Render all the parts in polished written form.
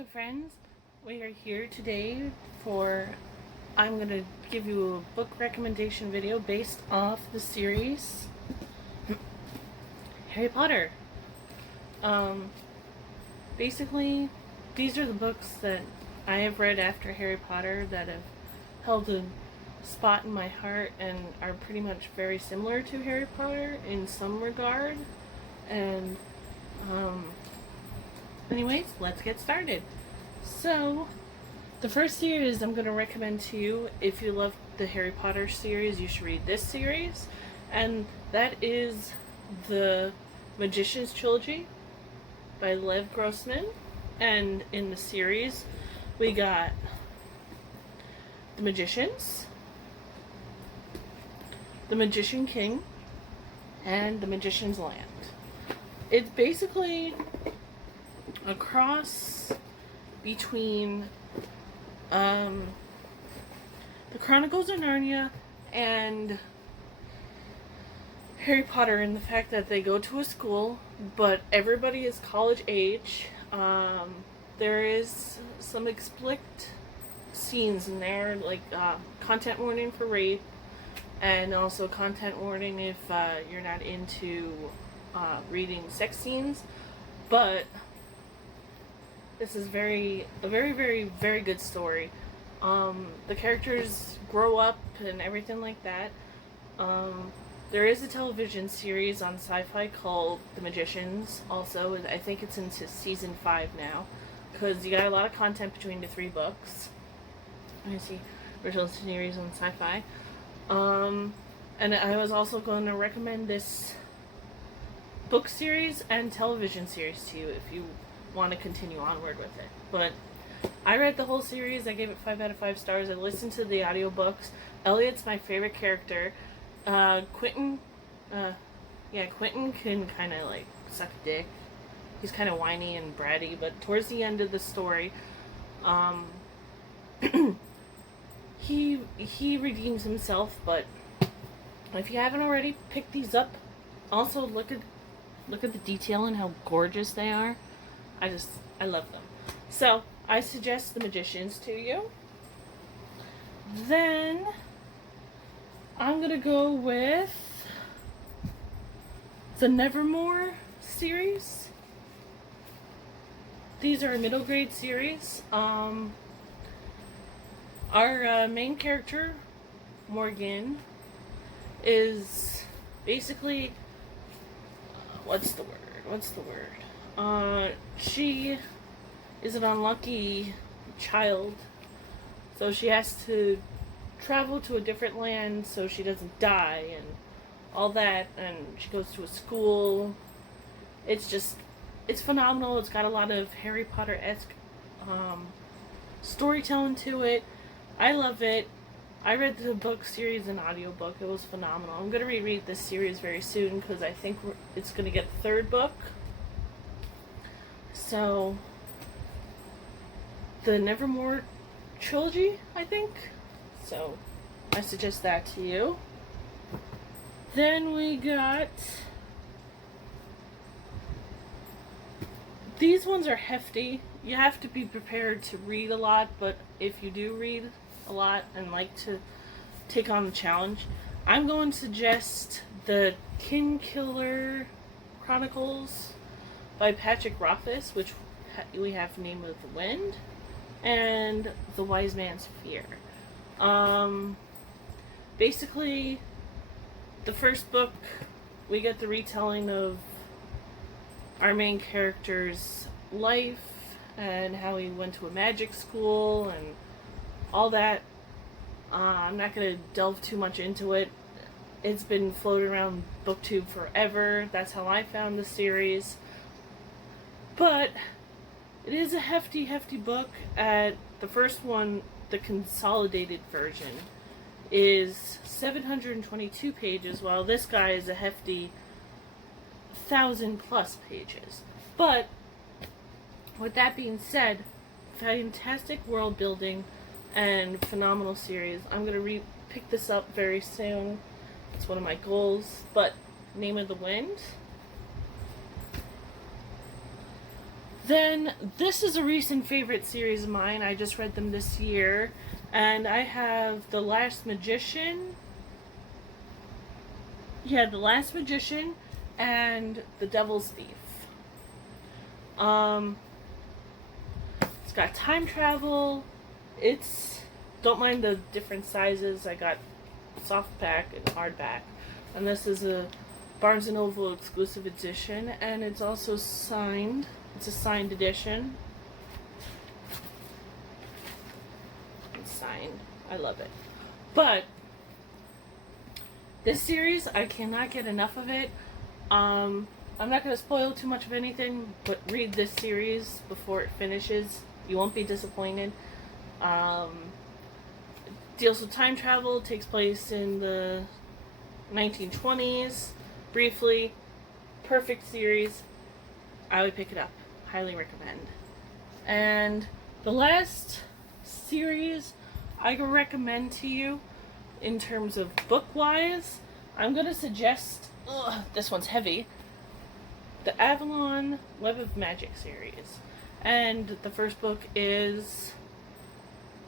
Hello friends, we are here today I'm going to give you a book recommendation video based off the series Harry Potter. Basically, these are the books that I have read after Harry Potter that have held a spot in my heart and are pretty much very similar to Harry Potter in some regard. And anyways, let's get started. So, the first series I'm going to recommend to you, if you love the Harry Potter series, you should read this series. And that is the Magician's Trilogy by Lev Grossman. And in the series, we got The Magicians, The Magician King, and The Magician's Land. It's basically a cross between the Chronicles of Narnia and Harry Potter, in the fact that they go to a school, but everybody is college age. There is some explicit scenes in there, like content warning for rape, and also content warning if you're not into reading sex scenes. But this is a very, very good story. The characters grow up and everything like that. There is a television series on Sci-Fi called The Magicians. Also, I think it's into season 5 now, because you got a lot of content between the 3 books. Let me see, original series on Sci-Fi. And I was also going to recommend this book series and television series to you if you want to continue onward with it. But I read the whole series. I gave it 5 out of 5 stars. I listened to the audiobooks. Elliot's my favorite character. Quentin can kind of like suck a dick. He's kind of whiny and bratty, but towards the end of the story, he redeems himself. But if you haven't already, pick these up. Also, look at the detail and how gorgeous they are. I love them. So, I suggest The Magicians to you. Then, I'm going to go with the Nevermoor series. These are a middle grade series. Our main character, Morgan, is basically, what's the word? She is an unlucky child, so she has to travel to a different land so she doesn't die and all that, and she goes to a school. It's phenomenal. It's got a lot of Harry Potter-esque storytelling to it. I love it. I read the book series and audiobook. It was phenomenal. I'm going to reread this series very soon because I think it's going to get the 3rd book. So, the Nevermoor trilogy, I think. So, I suggest that to you. Then we got... These ones are hefty. You have to be prepared to read a lot, but if you do read a lot and like to take on the challenge, I'm going to suggest the Kingkiller Chronicles by Patrick Rothfuss, which we have Name of the Wind, and The Wise Man's Fear. Basically, the first book, we get the retelling of our main character's life and how he went to a magic school and all that. I'm not going to delve too much into it. It's been floating around BookTube forever. That's how I found the series. But it is a hefty book. The first one, the consolidated version, is 722 pages, while this guy is a hefty 1,000+ pages. But with that being said, fantastic world building and phenomenal series. I'm going to pick this up very soon. It's one of my goals. But Name of the Wind. Then, this is a recent favorite series of mine. I just read them this year. And I have The Last Magician. Yeah, The Last Magician and The Devil's Thief. It's got time travel. Don't mind the different sizes. I got softback and hardback. And this is a Barnes & Noble exclusive edition. And it's also signed. It's a signed edition. It's signed. I love it. But this series, I cannot get enough of it. I'm not going to spoil too much of anything, but read this series before it finishes. You won't be disappointed. Deals with time travel, takes place in the 1920s, briefly. Perfect series. I would pick it up. Highly recommend. And the last series I can recommend to you in terms of book-wise, I'm going to suggest, this one's heavy, the Avalon Web of Magic series. And the first book is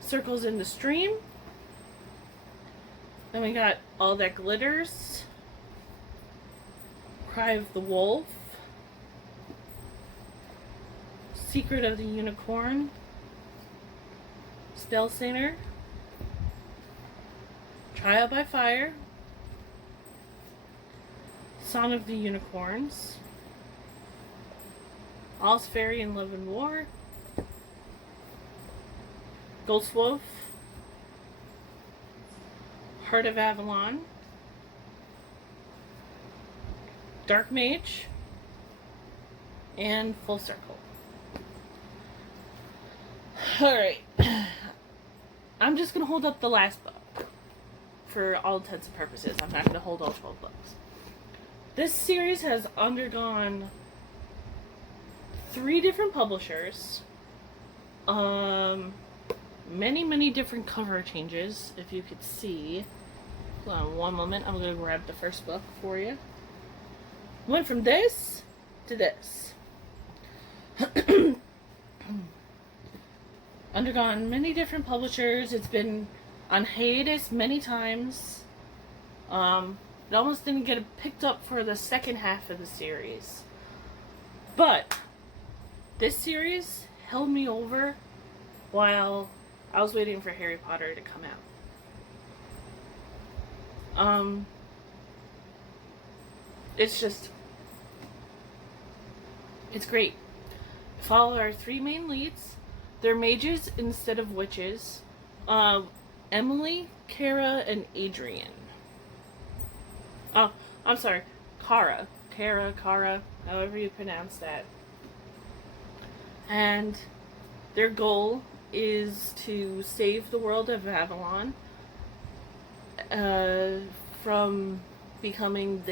Circles in the Stream. Then we got All That Glitters, Cry of the Wolf, Secret of the Unicorn, Spell Singer, Trial by Fire, Song of the Unicorns, All's Fairy in Love and War, Ghost Wolf, Heart of Avalon, Dark Mage, and Full Circle. Alright. I'm just going to hold up the last book. For all intents and purposes. I'm not going to hold all 12 books. This series has undergone 3 different publishers. Many different cover changes, if you could see. Hold on one moment. I'm going to grab the first book for you. Went from this to this. Undergone many different publishers. It's been on hiatus many times. It almost didn't get picked up for the second half of the series. But this series held me over while I was waiting for Harry Potter to come out. It's great. Follow our 3 main leads. They're mages instead of witches. Emily, Kara, and Adrian. Oh, I'm sorry. Kara, however you pronounce that. And their goal is to save the world of Avalon from becoming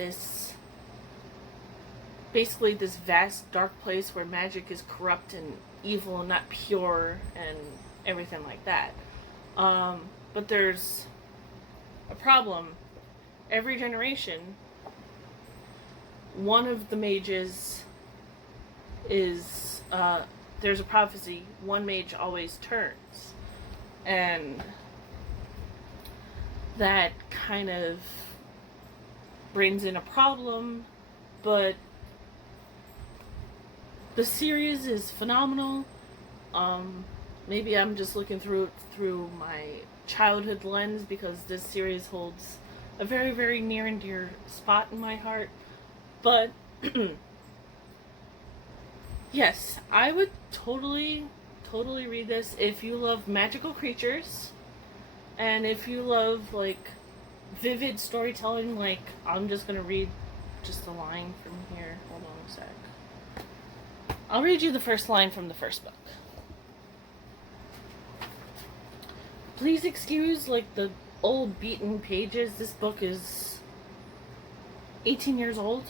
basically this vast dark place where magic is corrupt and evil and not pure and everything like that. But there's a problem. Every generation, one of the mages is, there's a prophecy, one mage always turns. And that kind of brings in a problem, but the series is phenomenal. Maybe I'm just looking through my childhood lens, because this series holds a very near and dear spot in my heart. But yes, I would totally read this if you love magical creatures and if you love like vivid storytelling. Like, I'm just gonna read just a line from here. Hold on a sec. I'll read you the first line from the first book. Please excuse like the old beaten pages. This book is 18 years old.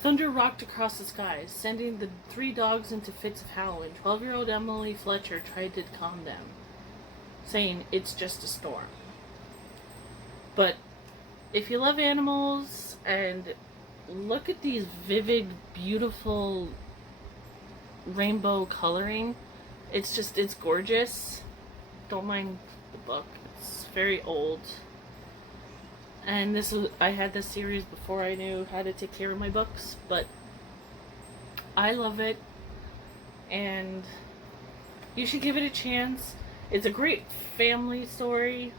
Thunder rocked across the skies, sending the 3 dogs into fits of howling. 12-year-old Emily Fletcher tried to calm them, saying it's just a storm. But if you love animals and look at these vivid, beautiful rainbow coloring. It's gorgeous. Don't mind the book. It's very old. And I had this series before I knew how to take care of my books, but I love it, and you should give it a chance. It's a great family story.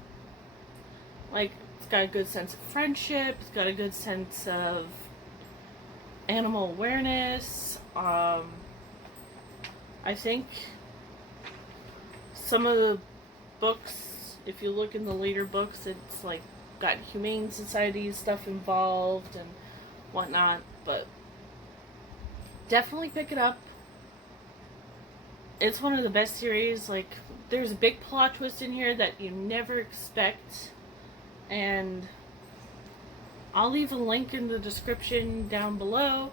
Like, it's got a good sense of friendship, it's got a good sense of animal awareness. I think some of the books, if you look in the later books, it's like got humane society stuff involved and whatnot, but definitely pick it up. It's one of the best series. Like, there's a big plot twist in here that you never expect, and I'll leave a link in the description down below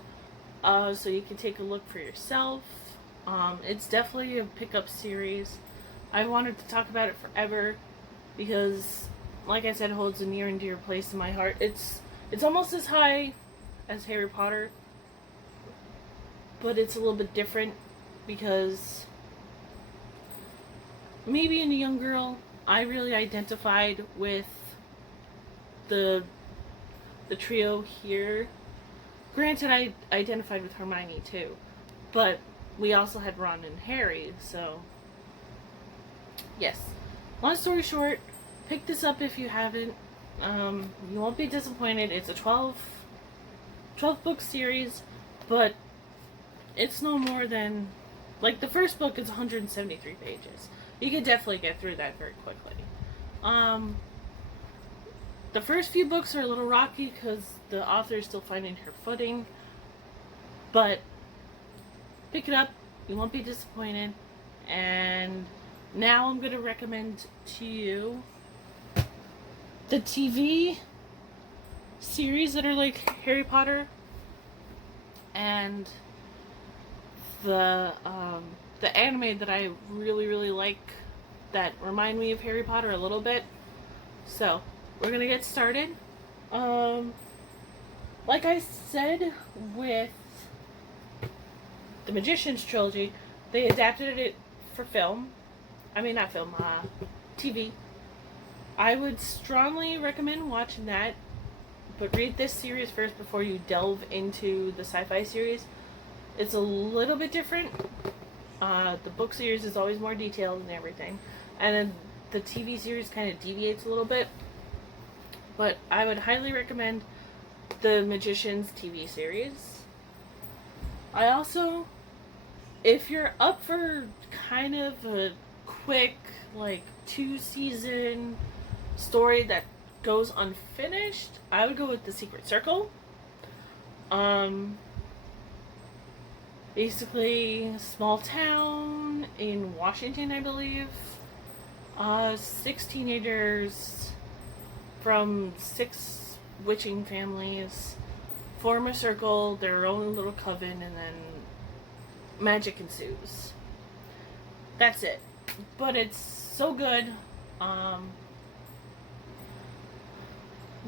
so you can take a look for yourself. It's definitely a pickup series. I wanted to talk about it forever because, like I said, it holds a near and dear place in my heart. It's almost as high as Harry Potter, but it's a little bit different because me being a young girl, I really identified with the trio here. Granted, I identified with Hermione too, but we also had Ron and Harry, so yes. Long story short, pick this up if you haven't. You won't be disappointed. It's a 12 book series, but it's no more than, like, the first book is 173 pages. You can definitely get through that very quickly. The first few books are a little rocky because the author is still finding her footing, but pick it up. You won't be disappointed. And now I'm going to recommend to you the TV series that are like Harry Potter, and the anime that I really, really like that remind me of Harry Potter a little bit. So, we're gonna get started. Like I said with the Magician's trilogy, they adapted it for film. I mean, not film, TV. I would strongly recommend watching that, but read this series first before you delve into the sci-fi series. It's a little bit different. The book series is always more detailed and everything, and then the TV series kind of deviates a little bit. But I would highly recommend the Magician's TV series. I also, if you're up for kind of a quick, like, 2-season story that goes unfinished, I would go with The Secret Circle. Basically, small town in Washington, I believe. 6 teenagers from 6 witching families form a circle, their own little coven, and then magic ensues. That's it. But it's so good.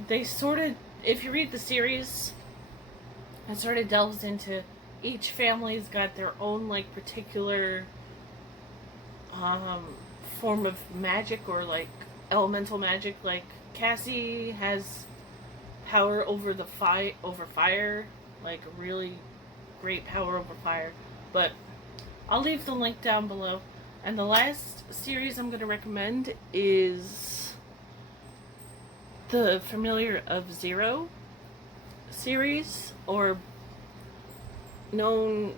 They sort of, if you read the series, it sort of delves into each family's got their own, like, particular form of magic, or like elemental magic. Like, Cassie has power over fire, like really great power over fire. But I'll leave the link down below. And the last series I'm going to recommend is the Familiar of Zero series, or known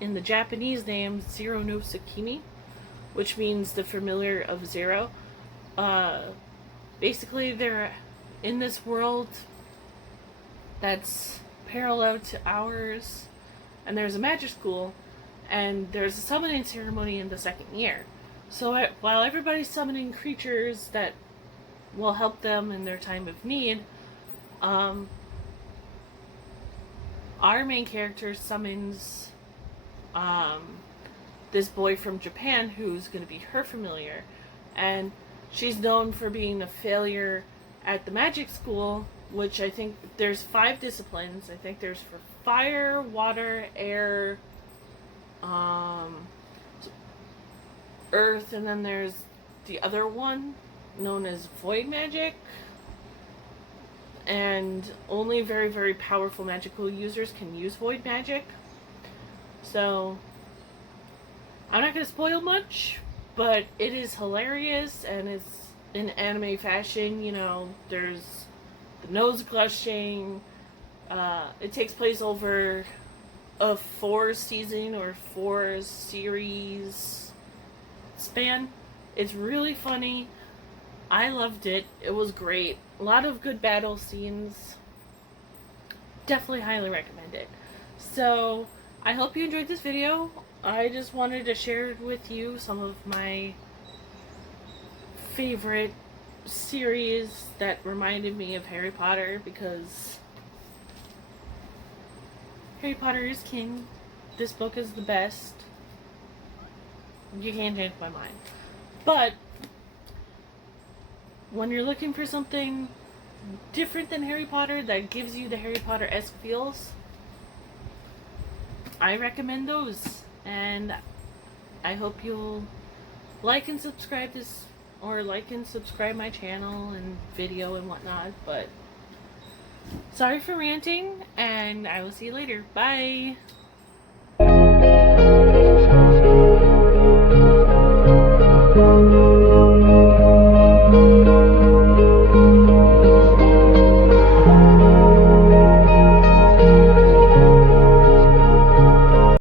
in the Japanese name Zero no Tsukimi, which means the Familiar of Zero. Basically, they're in this world that's parallel to ours, and there's a magic school, and there's a summoning ceremony in the second year. So while everybody's summoning creatures that will help them in their time of need, our main character summons this boy from Japan who's going to be her familiar, and she's known for being a failure at the magic school, which I think there's 5 disciplines. I think there's for fire, water, air, earth, and then there's the other one known as void magic. And only very, very powerful magical users can use void magic. So, I'm not going to spoil much, but it is hilarious, and it's in anime fashion. You know, there's the nose gushing. It takes place over a 4-season or 4-series span. It's really funny. I loved it. It was great. A lot of good battle scenes. Definitely highly recommend it. So, I hope you enjoyed this video. I just wanted to share with you some of my favorite series that reminded me of Harry Potter, because Harry Potter is king. This book is the best. You can't change my mind. But when you're looking for something different than Harry Potter that gives you the Harry Potter-esque feels, I recommend those. And I hope you'll like and subscribe this, or like and subscribe my channel and video and whatnot. But sorry for ranting, and I will see you later. Bye!